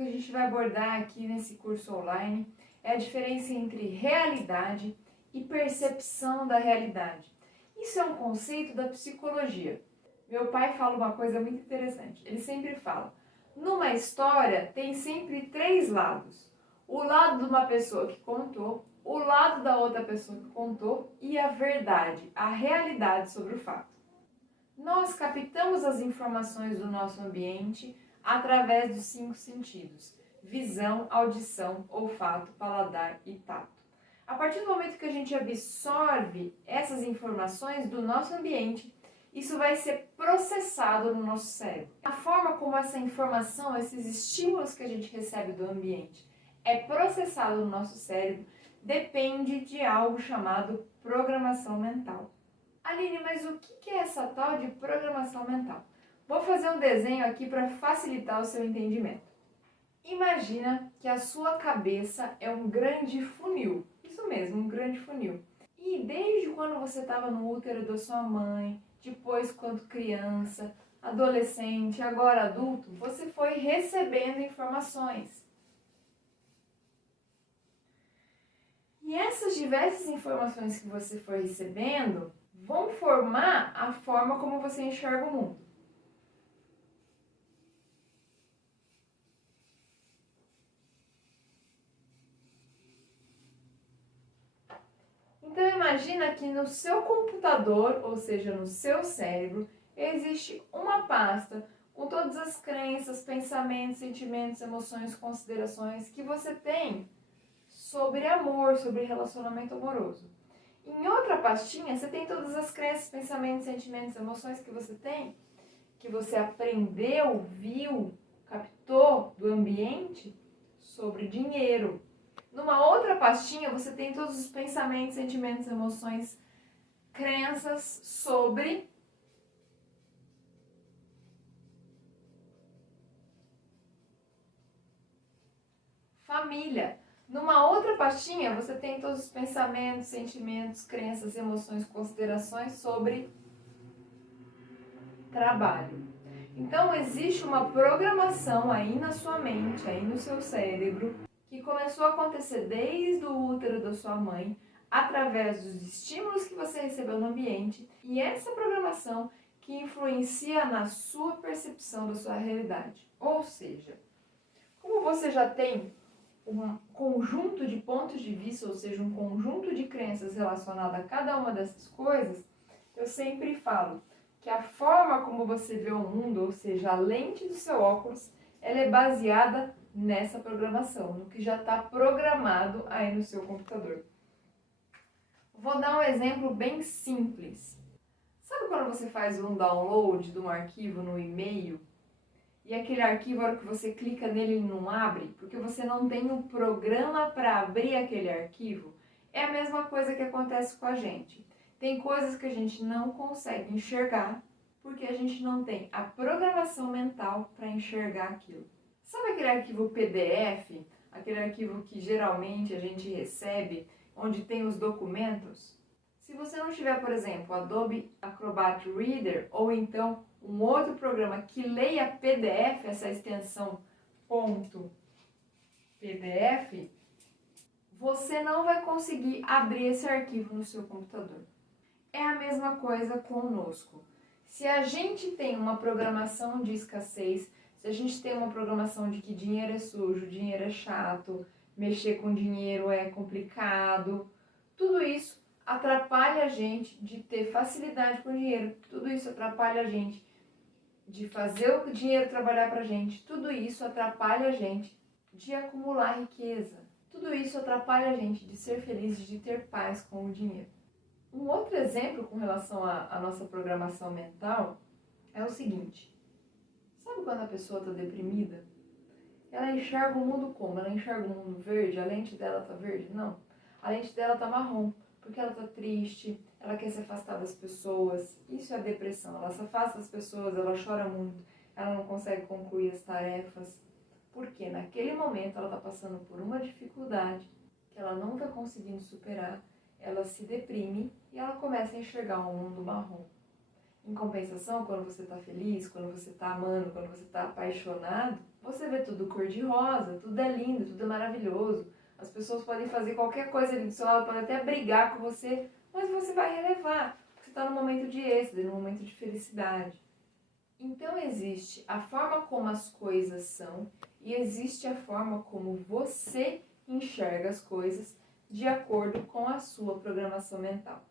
que a gente vai abordar aqui nesse curso online é a diferença entre realidade e percepção da realidade. Isso é um conceito da psicologia. Meu pai fala uma coisa muito interessante. Ele sempre fala, numa história tem sempre 3 lados. O lado de uma pessoa que contou, o lado da outra pessoa que contou e a verdade, a realidade sobre o fato. Nós captamos as informações do nosso ambiente através dos 5 sentidos: visão, audição, olfato, paladar e tato. A partir do momento que a gente absorve essas informações do nosso ambiente, isso vai ser processado no nosso cérebro. A forma como essa informação, esses estímulos que a gente recebe do ambiente é processado no nosso cérebro depende de algo chamado programação mental. Aline, mas o que é essa tal de programação mental? Vou fazer um desenho aqui para facilitar o seu entendimento. Imagina que a sua cabeça é um grande funil. Isso mesmo, um grande funil. E desde quando você estava no útero da sua mãe, depois quando criança, adolescente, agora adulto, você foi recebendo informações. E essas diversas informações que você foi recebendo vão formar a forma como você enxerga o mundo. Então imagina que no seu computador, ou seja, no seu cérebro, existe uma pasta com todas as crenças, pensamentos, sentimentos, emoções, considerações que você tem sobre amor, sobre relacionamento amoroso. Em outra pastinha, você tem todas as crenças, pensamentos, sentimentos, emoções que você tem, que você aprendeu, viu, captou do ambiente sobre dinheiro. Numa outra pastinha, você tem todos os pensamentos, sentimentos, emoções, crenças sobre família. Numa outra pastinha, você tem todos os pensamentos, sentimentos, crenças, emoções, considerações sobre trabalho. Então, existe uma programação aí na sua mente, aí no seu cérebro, que começou a acontecer desde o útero da sua mãe, através dos estímulos que você recebeu no ambiente, e essa programação que influencia na sua percepção da sua realidade. Ou seja, como você já tem um conjunto de pontos de vista, ou seja, um conjunto de crenças relacionado a cada uma dessas coisas, eu sempre falo que a forma como você vê o mundo, ou seja, a lente do seu óculos, ela é baseada nessa programação, no que já está programado aí no seu computador. Vou dar um exemplo bem simples. Sabe quando você faz um download de um arquivo no e-mail e aquele arquivo, a hora que você clica nele, ele não abre? Porque você não tem um programa para abrir aquele arquivo? É a mesma coisa que acontece com a gente. Tem coisas que a gente não consegue enxergar porque a gente não tem a programação mental para enxergar aquilo. Sabe aquele arquivo PDF? Aquele arquivo que geralmente a gente recebe, onde tem os documentos? Se você não tiver, por exemplo, Adobe Acrobat Reader ou então um outro programa que leia PDF, essa extensão .pdf, você não vai conseguir abrir esse arquivo no seu computador. É a mesma coisa conosco. Se a gente tem uma programação de escassez, se a gente tem uma programação de que dinheiro é sujo, dinheiro é chato, mexer com dinheiro é complicado, tudo isso atrapalha a gente de ter facilidade com o dinheiro, tudo isso atrapalha a gente de fazer o dinheiro trabalhar pra gente, tudo isso atrapalha a gente de acumular riqueza, tudo isso atrapalha a gente de ser feliz, de ter paz com o dinheiro. Um outro exemplo com relação à nossa programação mental é o seguinte: sabe quando a pessoa está deprimida? Ela enxerga o mundo como? Ela enxerga o mundo verde? A lente dela está verde? Não. A lente dela está marrom, porque ela está triste, ela quer se afastar das pessoas. Isso é a depressão. Ela se afasta das pessoas, ela chora muito, ela não consegue concluir as tarefas. Porque naquele momento ela está passando por uma dificuldade que ela não está conseguindo superar, ela se deprime e ela começa a enxergar um mundo marrom. Em compensação, quando você está feliz, quando você está amando, quando você está apaixonado, você vê tudo cor-de-rosa, tudo é lindo, tudo é maravilhoso. As pessoas podem fazer qualquer coisa ali do seu lado, podem até brigar com você, mas você vai relevar, porque você está num momento de êxtase, num momento de felicidade. Então existe a forma como as coisas são e existe a forma como você enxerga as coisas de acordo com a sua programação mental.